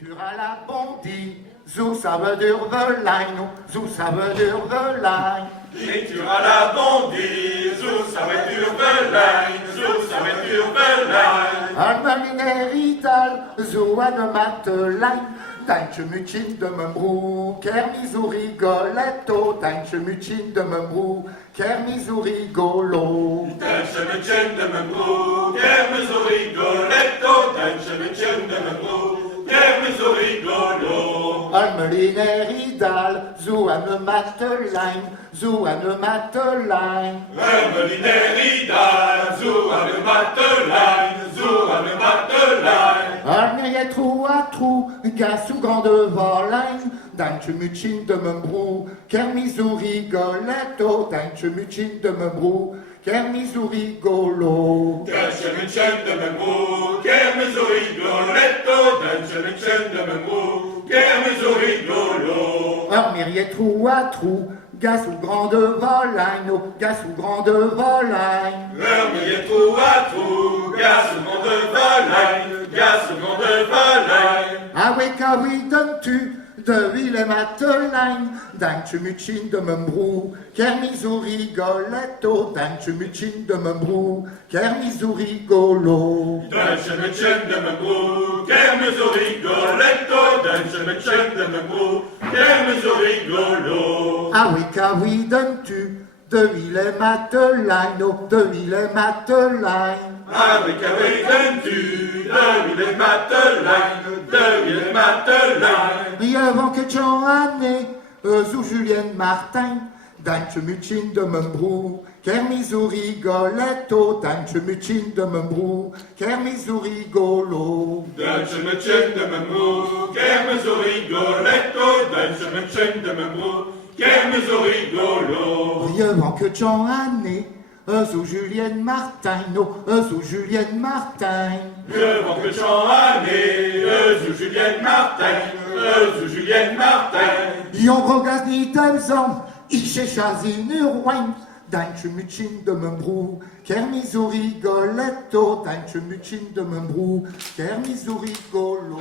Tura la bondi, zo sabe d'urvelein, zo sabe d'urvelein. Lecture à la bondi, zo savet urvelein, zo savet urvelein. Almaliner ital, zo an matelein, Daintje mucin de membrou, kermizu rigoletto, Daintje mucin de membrou, kermizu rigolo. Daintje mucin de membrou, kermizu rigoletto, Daintje mucin de membrou, kermizu rigolo. Almaliner idal, zo an matelein, zo an matelein. Almaliner idal, zo an matelein, zo an matelein. Almeriet trou à trou, gas sous grande volaine, Daintje mucin de membrou, kermizu rigoletto, Daintje mucin de membrou, kermizu rigolo. Daintje mucin de membrou, kermizu rigoletto, Daintje mucin de membrou, kermizu rigolo. Almeriet trou à trou, gas sous grande volaine, gas sous grande volaine. L'hermier trou à trou, gaz au monde volaille, gaz au monde volaille. Ah oui, donnes-tu de Willem Matelein, Daintje mucin de membrou, kermizu rigoletto, Daintje mucin de membrou, kermizu rigolo. Daintje mucin de membrou, kermizu rigoletto, Daintje mucin de membrou, kermizu rigolo. Ah oui, donnes-tu de Willem Matelein, de Willem Matelein. Avec tu, de Willem Matelein, de Willem Matelein. Et avant que Jean Anné, ou Julienne Martin, Daintje mucin de membrou, kermizu rigoletto, Daintje mucin de membrou, kermizu rigolo. Daintje mucin de membrou, kermizu rigoletto, Daintje mucin de membrou, kermizu rigolo. Et avant que Jean Anné, ou Julienne Martin, ou Julienne Martin. Avant que Jean Anné, zu Julienne Martin, zu Julienne Martin. Jon rogas ni temzan, ische chazin urwain, Daintje mucin de membrou, kermizu rigoletto, Daintje mucin de membrou, kermizu rigolo.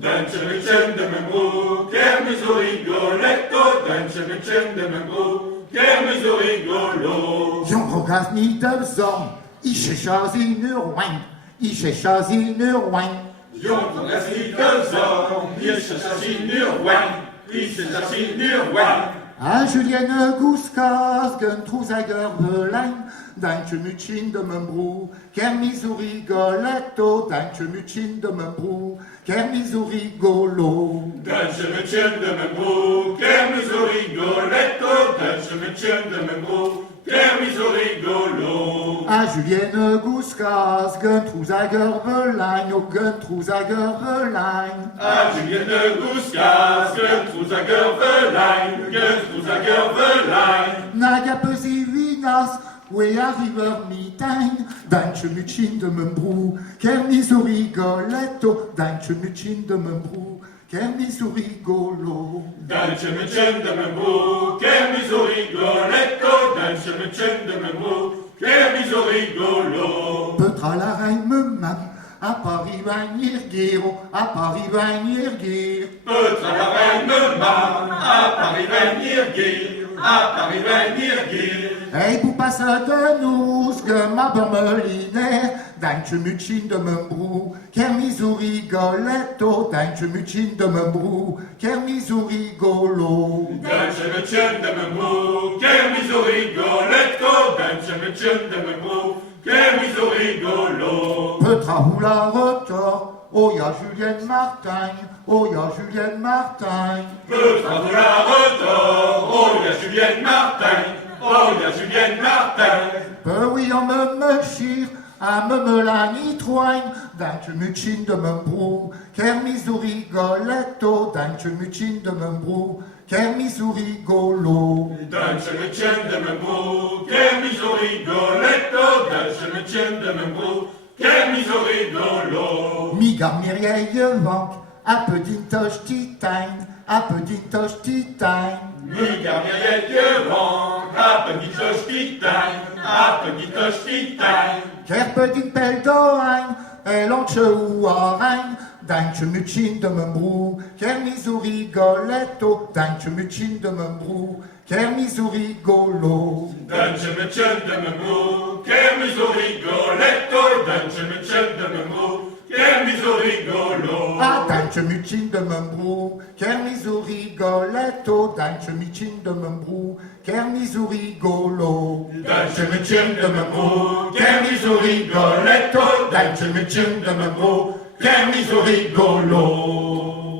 Daintje mucin de membrou, kermizu rigoletto, Daintje mucin de membrou, kermizu rigolo. Jon rogas ni temzan, ische chazin urwain, ische chazin urwain. Jon Congassi Dozor, Ische Chassin Urwain, Ische Chassin Urwain. A Julienne Gouskas, Guntrouzager Velein, Daintje mucin de membrou, kermizu rigoletto, Daintje mucin de membrou, kermizu rigolo. Daintje mucin de membrou, kermizu rigoletto, Daintje mucin de membrou, kermizu rigolo. A Julienne Gouskas, Guntrouzager Velein, Guntrouzager Velein. A Julienne Gouskas, Guntrouzager Velein, Guntrouzager Velein. Naga pezi vinas, we a river mitain, Daintje mucin de membrou, kermizu rigoletto, Daintje mucin de membrou, kermizu rigolo. Daintje mucin de membrou, kermizu rigoletto, Daintje mucin de membrou, kermizu rigolo. Petra la reine me mam, à Paris venir giro, à Paris venir gir. Petra la reine me mam, à Paris venir guir, à Paris venir guir. Hey, vous passez de nous, que ma bermelinaire, Daintje mucin de membrou, kermizu rigoletto, Daintje mucin de membrou, kermizu rigolo. Daintje mucin de membrou, kermizu rigoletto, Daintje mucin de membrou, kermizu rigolo. Petra roula rotor, oh ya Julienne Martin, oh ya Julienne Martin. Petra de la retour, oh y'a Julienne Martin, oh y'a Julienne Martin. Oui, on me chire, à me la nitroin, Daintje mucin de membrou, kermizu rigoletto, Daintje mucin de membrou, kermizu rigolo. Daintje mucin de membrou, kermizu rigoletto, Daintje mucin de membrou, kermizu rigolo. Mi garmirieye vank, à petit toche titain, à petit toche titain. Mi garnier devant, à petit toche titain, à petit toche titain. Ker petit pel doain, elantche ou orain, Dankje mucin de mijn broer, kermiso rigoletto. Dankje mucin de mijn broer, kermiso rigolo. Dankje mucin de mijn broer, kermiso rigoletto. Dankje mucin de mijn broer, kermiso rigolo. Ah, dankje mucin de mijn broer, kermiso rigoletto. Dankje mucin de mijn broer, kermiso rigolo. Dankje mucin de mijn broer, kermiso rigoletto. Dankje mucin de mijn broer, kermiso rigolo.